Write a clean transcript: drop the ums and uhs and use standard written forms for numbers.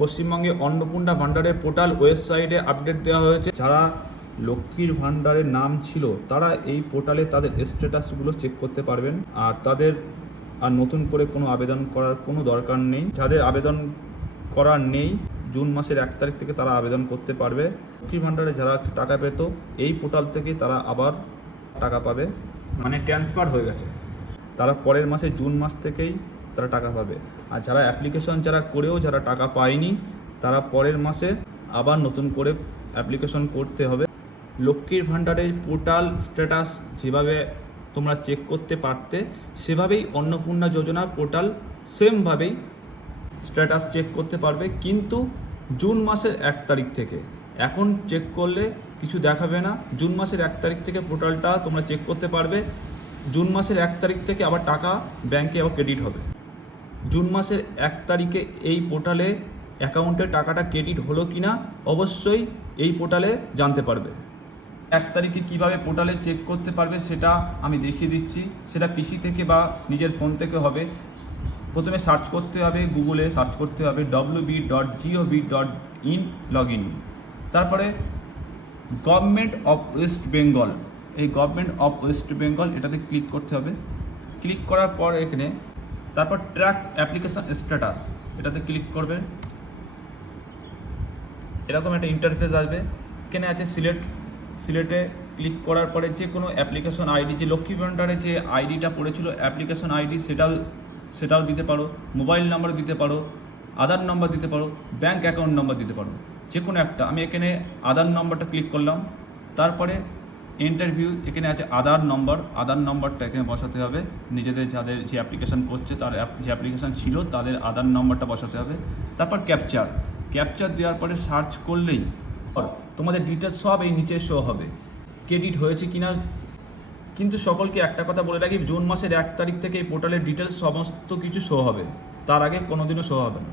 পশ্চিমবঙ্গে অন্নপূর্ণা ভাণ্ডারের পোর্টাল ওয়েবসাইটে আপডেট দেওয়া হয়েছে। যারা লক্ষ্মীর ভাণ্ডারের নাম ছিল তারা এই পোর্টালে তাদের স্ট্যাটাসগুলো চেক করতে পারবেন, আর তাদের আর নতুন করে কোনো আবেদন করার কোনো দরকার নেই। যাদের আবেদন করার নেই, জুন মাসের 1 তারিখ থেকে তারা আবেদন করতে পারবে। লক্ষ্মীর ভাণ্ডারে যারা টাকা পেত এই পোর্টাল থেকে তারা আবার টাকা পাবে, মানে ট্রান্সফার হয়ে গেছে, তারা পরের মাসে জুন মাস থেকেই তারা টাকা পাবে। আর যারা অ্যাপ্লিকেশন যারা করেও যারা টাকা পায়নি তারা পরের মাসে আবার নতুন করে অ্যাপ্লিকেশন করতে হবে। লক্ষ্মীর ভাণ্ডারের পোর্টাল স্ট্যাটাস যেভাবে তোমরা চেক করতে পারতে সেভাবেই অন্নপূর্ণা যোজনার পোর্টাল সেমভাবেই স্ট্যাটাস চেক করতে পারবে, কিন্তু জুন মাসের 1 তারিখ থেকে। এখন চেক করলে কিছু দেখাবে না। জুন মাসের 1 তারিখ থেকে পোর্টালটা তোমরা চেক করতে পারবে। জুন মাসের 1 তারিখ থেকে আবার টাকা ব্যাংকে আবার ক্রেডিট হবে। জুন মাসের 1 তারিখে এই পোর্টালে অ্যাকাউন্টে টাকাটা ক্রেডিট হলো কি না অবশ্যই এই পোর্টালে জানতে পারবে। 1 তারিখে কীভাবে পোর্টালে চেক করতে পারবে সেটা আমি দেখিয়ে দিচ্ছি। সেটা পিসি থেকে বা নিজের ফোন থেকে হবে। প্রথমে সার্চ করতে হবে, গুগলে সার্চ করতে হবে www.gov.in লগইন। তারপরে গভর্নমেন্ট অফ ওয়েস্ট বেঙ্গল, এই গভর্নমেন্ট অফ ওয়েস্ট বেঙ্গল এটাতে ক্লিক করতে হবে। ক্লিক করার পর এখানে তারপর ট্র্যাক অ্যাপ্লিকেশন স্ট্যাটাস এটাতে ক্লিক করবে। এরকম একটা ইন্টারফেস আসবে। এখানে আছে সিলেটে ক্লিক করার পরে যে কোনো অ্যাপ্লিকেশন আইডি, যে লক্ষ্মী ভাণ্ডারে যে আইডিটা পড়েছিল অ্যাপ্লিকেশন আইডি সেটাও দিতে পারো, মোবাইল নাম্বার দিতে পারো, আধার নম্বর দিতে পারো, ব্যাঙ্ক অ্যাকাউন্ট নম্বর দিতে পারো, যে কোনো একটা। আমি এখানে আধার নম্বরটা ক্লিক করলাম। তারপরে ইন্টারভিউ, এখানে আছে আধার নম্বরটা এখানে বসাতে হবে। নিজেদের যাদের যে অ্যাপ্লিকেশান করছে তার যে অ্যাপ্লিকেশান ছিল তাদের আধার নম্বরটা বসাতে হবে। তারপর ক্যাপচার দেওয়ার পরে সার্চ করলেই তোমাদের ডিটেলস সব এই নিচে শো হবে, ক্রেডিট হয়েছে কিনা। কিন্তু সকলকে একটা কথা বলে রাখি, জুন মাসের 1 তারিখ থেকে এই পোর্টালের ডিটেলস সমস্ত কিছু শো হবে, তার আগে কোনোদিনও শো হবে না।